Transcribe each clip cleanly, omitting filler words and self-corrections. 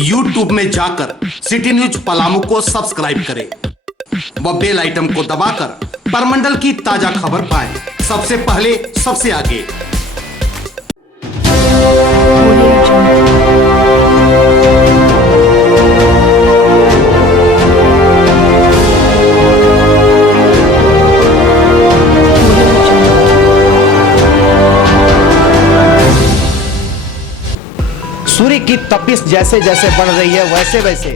YouTube में जाकर city news Palamu को सब्सक्राइब करें व बेल आइटम को दबाकर परमंडल की ताजा खबर पाएं सबसे पहले सबसे आगे। सूर्य की तपिश जैसे जैसे बढ़ रही है वैसे वैसे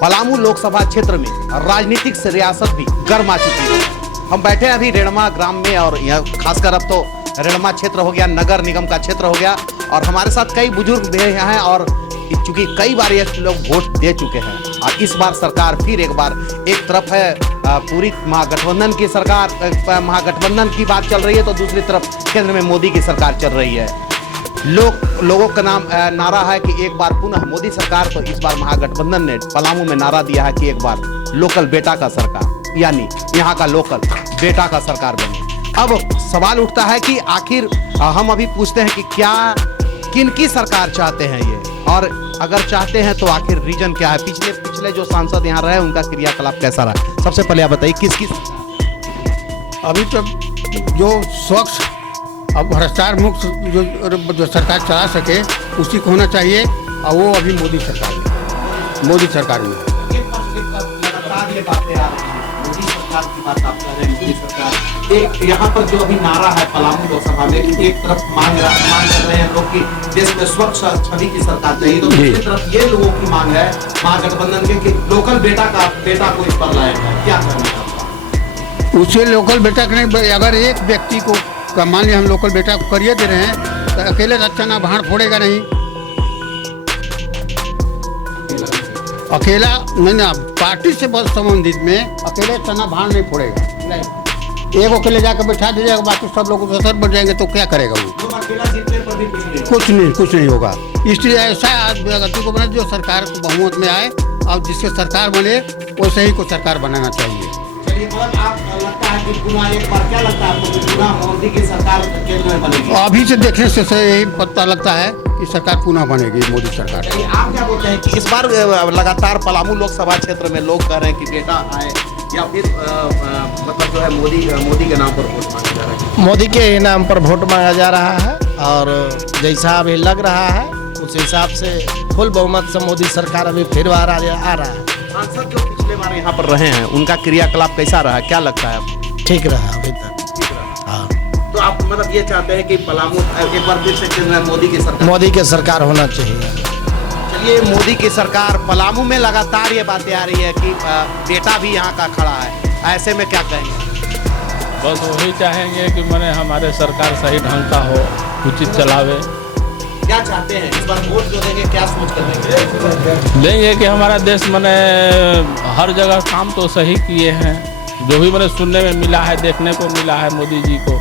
पलामू लोकसभा क्षेत्र में राजनीतिक सियासत भी गर्मा चुकी है। हम बैठे हैं अभी रेणमा ग्राम में और यह खासकर अब तो रेणमा क्षेत्र हो गया, नगर निगम का क्षेत्र हो गया और हमारे साथ कई बुजुर्ग भी यहाँ हैं और चूंकि कई बार ये लोग वोट दे चुके हैं और इस बार सरकार फिर एक बार एक तरफ है पूरी महागठबंधन की सरकार, महागठबंधन की बात चल रही है तो दूसरी तरफ केंद्र में मोदी की सरकार चल रही है। लोगों का नारा है कि एक बार पुनः मोदी सरकार, तो इस बार महागठबंधन ने पलामू में नारा दिया है कि एक बार लोकल बेटा का सरकार, यानी यहाँ का लोकल बेटा का सरकार बने। अब सवाल उठता है कि आखिर हम अभी पूछते हैं कि क्या किनकी सरकार चाहते हैं ये, और अगर चाहते हैं तो आखिर रीजन क्या है। पिछले जो सांसद यहाँ रहे उनका क्रियाकलाप कैसा रहा, सबसे पहले आप बताइए किसकी अभी तो जो स्वच्छ अब भ्रष्टाचार मुक्त जो सरकार चला सके उसी को होना चाहिए और वो अभी मोदी सरकार में मोदी सरकार की बात आप कर रहे हैं। मोदी सरकार एक यहाँ पर जो अभी नारा है पलामू लोकसभा में कि एक तरफ मांग कर रहे हैं लोग कि देश में स्वच्छ छवि की सरकार चाहिए, तो दूसरी तरफ ये लोगों की मांग है महागठबंधन के कि लोकल बेटा को इस पर लाया जाए। क्या करना उसे लोकल बेटा का नहीं, अगर एक व्यक्ति को मान लिया हम लोकल बेटा को करिए दे रहे हैं तो अकेले अच्छा ना भाड़ फोड़ेगा नहीं, अकेला नहीं ना पार्टी से बस संबंधित में अकेले चना भाड़ नहीं फोड़ेगा नहीं। एक अकेले जाकर बैठा दीजिएगा बाकी सब लोग असर बढ़ जाएंगे तो क्या करेगा वो, कुछ नहीं होगा। इसलिए ऐसा आदमी को बना जो सरकार बहुमत में आए और जिससे सरकार बने वैसे ही को सरकार बनाना चाहिए। मोदी की सरकार केंद्र में बनेगी, अभी से देखने से यही पता लगता है कि सरकार पुनः बनेगी मोदी सरकार। आप क्या बोलते हैं कि इस बार लगातार पलामू लोकसभा क्षेत्र में लोग कह रहे हैं कि बेटा आए या फिर मतलब जो है मोदी के नाम पर वोट मांगा जा रहा है? मोदी के नाम पर वोट मांगा जा रहा है और जैसा अभी लग रहा है उस हिसाब से फुल बहुमत से मोदी सरकार अभी फिर आ रहा है। सांसद जो पिछले बार यहाँ पर रहे हैं उनका क्रियाकलाप कैसा रहा, क्या लगता है आपको? ठीक रहा अभी तक। हाँ, तो आप मतलब ये चाहते हैं कि पलामू एक बार फिर से केंद्र में मोदी की सरकार होना चाहिए। चलिए, मोदी की सरकार पलामू में लगातार ये बातें आ रही है कि बेटा भी यहाँ का खड़ा है, ऐसे में क्या कहेंगे? बस वही चाहेंगे कि मैंने हमारे सरकार सही ढंग का हो, उचित चलावे। क्या चाहते हैं इस बार वोट जो देंगे, क्या सोच कर देंगे कि हमारा देश मैंने हर जगह काम तो सही किए हैं, जो भी मैंने सुनने में मिला है, देखने को मिला है मोदी जी को,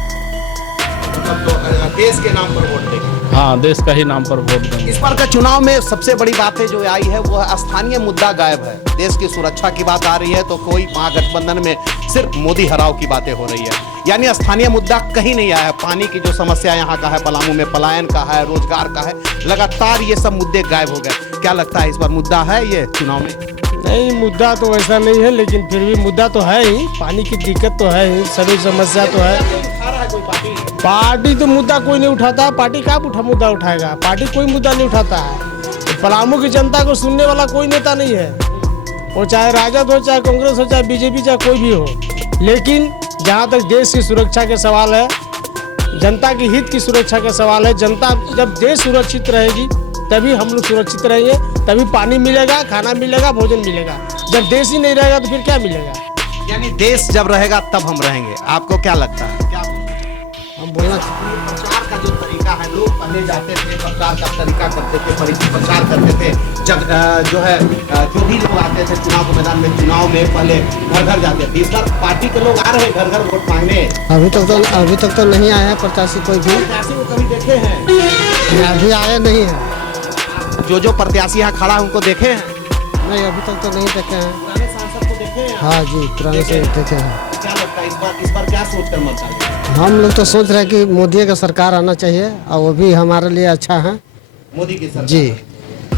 तो देश के नाम पर वोट देंगे। हाँ, देश का ही नाम पर वोट देंगे। इस बार का चुनाव में सबसे बड़ी बातें जो आई है वो स्थानीय मुद्दा गायब है। देश की सुरक्षा की बात आ रही है तो कोई महागठबंधन में सिर्फ मोदी हराव की बातें हो रही है, यानी स्थानीय मुद्दा कहीं नहीं आया। पानी की जो समस्या यहाँ का है, पलामू में पलायन का है, रोजगार का है, लगातार ये सब मुद्दे गायब हो गए। क्या लगता है इस बार मुद्दा है ये चुनाव में? नहीं, मुद्दा तो वैसा नहीं है, लेकिन फिर भी मुद्दा तो है ही, पानी की दिक्कत तो है ही, सभी समस्या तो है। पार्टी तो मुद्दा कोई नहीं उठाता है, पार्टी का मुद्दा उठाएगा? पार्टी कोई मुद्दा नहीं उठाता है। पलामू की जनता को सुनने वाला कोई नेता नहीं है, वो चाहे राजद हो, चाहे कांग्रेस हो, चाहे बीजेपी, चाहे कोई भी हो। लेकिन जहाँ तक देश की सुरक्षा के सवाल है, जनता की हित की सुरक्षा का सवाल है, जनता जब देश सुरक्षित रहेगी तभी हम लोग सुरक्षित रहेंगे, तभी पानी मिलेगा, खाना मिलेगा, भोजन मिलेगा। जब देश ही नहीं रहेगा तो फिर क्या मिलेगा? यानी देश जब रहेगा तब हम रहेंगे। आपको क्या लगता है? क्या हम बोलना प्रचार का जो तरीका है, लोग पहले जाते थे, प्रचार का तरीका करते थे, प्रचार करते थे, जब जो है जो भी लोग आते थे चुनाव के मैदान में, चुनाव में पहले घर घर जाते थे। इस बार पार्टी के लोग आ रहे हैं घर घर वोट मांगने। अभी तक तो नहीं आया है प्रत्याशी कोई भी। प्रत्याशी को कभी देखे हैं? अभी आया नहीं है। जो प्रत्याशी यहाँ खड़ा है उनको देखे हैं? नहीं, अभी तक तो नहीं देखे हैं। पुराने सांसद को देखे हैं? हाँ जी, पुराने से देखे हैं। क्या लगता है इस बार क्या सोच कर मत आए? हम लोग तो सोच रहे हैं कि मोदी का सरकार आना चाहिए और वो भी हमारे लिए अच्छा है। मोदी की सरकार जी।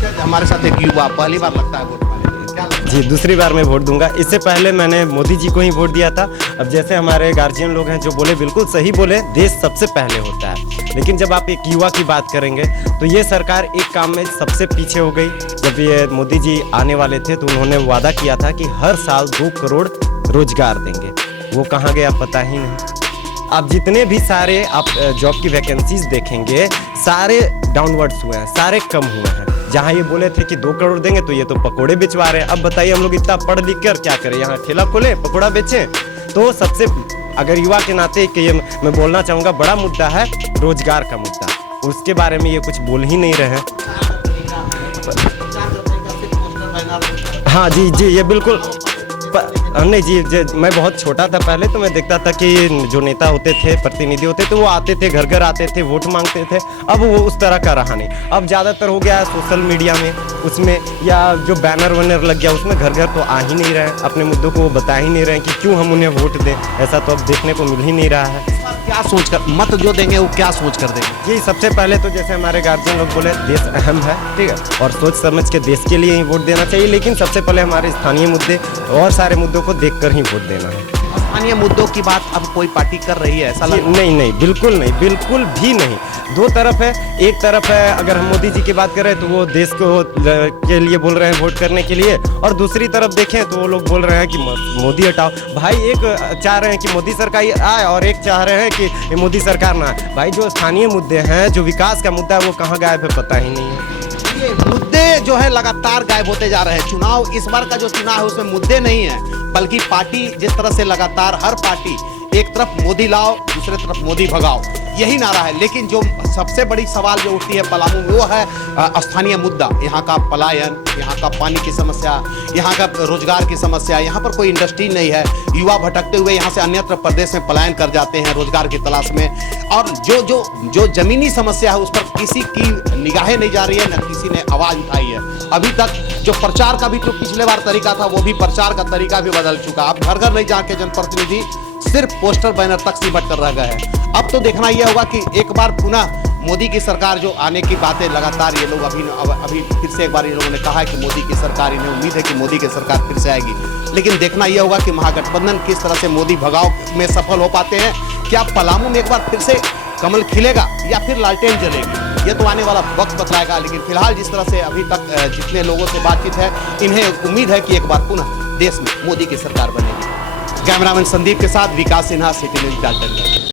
अच्छा, हमारे साथ एक युवा पहली बार लगता है वोट मांगने के लिए। क्या लगता है? जी दूसरी बार मैं वोट दूंगा। इससे पहले मैंने मोदी जी को ही वोट दिया था। अब जैसे हमारे गार्जियन लोग हैं जो बोले, बिल्कुल सही बोले, देश सबसे पहले होता है। लेकिन जब आप एक युवा की बात करेंगे तो ये सरकार एक काम में सबसे पीछे हो गई। जब ये मोदी जी आने वाले थे तो उन्होंने वादा किया था कि हर साल 2 करोड़ रोजगार देंगे। वो कहाँ गया पता ही नहीं। आप जितने भी सारे आप जॉब की वैकेंसीज देखेंगे सारे डाउनवर्ड्स हुए हैं, सारे कम हुए हैं। जहाँ ये बोले थे कि 2 करोड़ देंगे तो ये तो पकोड़े बेचवा रहे हैं। अब बताइए हम लोग इतना पढ़ लिख कर क्या करें, यहाँ ठेला खोले पकोड़ा बेचें। तो सबसे अगर युवा के नाते कि ये मैं बोलना चाहूँगा, बड़ा मुद्दा है रोजगार का मुद्दा। उसके बारे में ये कुछ बोल ही नहीं रहे हैं। हाँ जी जी, ये बिल्कुल नहीं जी, मैं बहुत छोटा था पहले तो मैं देखता था कि जो नेता होते थे, प्रतिनिधि होते थे, वो आते थे, घर घर आते थे, वोट मांगते थे। अब वो उस तरह का रहा नहीं। अब ज़्यादातर हो गया है सोशल मीडिया में, उसमें या जो बैनर वैनर लग गया उसमें घर घर तो आ ही नहीं रहे हैं। अपने मुद्दों को वो बता ही नहीं रहे हैं कि क्यों हम उन्हें वोट दें। ऐसा तो अब देखने को मिल ही नहीं रहा है। क्या सोच कर मत जो देंगे वो क्या सोच कर देंगे? जी सबसे पहले तो जैसे हमारे गार्जियन लोग बोले, देश अहम है, ठीक है, और सोच समझ के देश के लिए ही वोट देना चाहिए। लेकिन सबसे पहले हमारे स्थानीय मुद्दे और सारे मुद्दों को देखकर ही वोट देना है। स्थानीय मुद्दों की बात अब कोई पार्टी कर रही है ऐसा लग? नहीं नहीं, बिल्कुल नहीं, बिल्कुल भी नहीं। दो तरफ है। एक तरफ है अगर हम मोदी जी की बात करें तो वो देश को के लिए बोल रहे हैं वोट करने के लिए, और दूसरी तरफ देखें तो वो लोग बोल रहे हैं कि मोदी हटाओ। भाई एक चाह रहे हैं कि मोदी सरकार आए और एक चाह रहे हैं कि मोदी सरकार ना आए। भाई जो स्थानीय मुद्दे हैं, जो विकास का मुद्दा है, वो कहाँ गायब है पता ही नहीं है। ये मुद्दे जो है लगातार गायब होते जा रहे हैं। चुनाव, इस बार का जो चुनाव है उसमें मुद्दे नहीं है, बल्कि पार्टी जिस तरह से लगातार हर पार्टी एक तरफ मोदी लाओ, दूसरे तरफ मोदी भगाओ, यही नारा है। लेकिन जो सबसे बड़ी सवाल जो उठती है पलामू में वो है स्थानीय मुद्दा। यहाँ का पलायन, यहाँ का पानी की समस्या, यहाँ का रोजगार की समस्या। यहाँ पर कोई इंडस्ट्री नहीं है, युवा भटकते हुए यहाँ से अन्यत्र प्रदेश में पलायन कर जाते हैं रोजगार की तलाश में। और जो जमीनी समस्या है उस पर किसी की निगाहें नहीं जा रही है, न किसी ने आवाज उठाई है अभी तक। जो प्रचार का भी जो पिछले बार तरीका था वो भी प्रचार का तरीका भी बदल चुका। अब घर घर नहीं जाके जनप्रतिनिधि सिर्फ पोस्टर बैनर तक सिमट कर रह गए हैं। अब तो देखना यह होगा कि एक बार पुनः मोदी की सरकार जो आने की बातें लगातार ये लोग अभी फिर से एक बार इन लोगों ने कहा है कि मोदी की सरकार, इन्हें उम्मीद है कि मोदी की सरकार फिर से आएगी। लेकिन देखना यह होगा कि महागठबंधन किस तरह से मोदी भगाव में सफल हो पाते हैं। क्या पलामू में एक बार फिर से कमल खिलेगा या फिर लालटेन जलेगी, ये तो आने वाला वक्त बतलाएगा। लेकिन फिलहाल जिस तरह से अभी तक जितने लोगों से बातचीत है, इन्हें उम्मीद है कि एक बार पुनः देश में मोदी की सरकार बनेगी। कैमरामैन संदीप के साथ विकास सिन्हा, सिटी न्यूज़, डाल्टनगंज।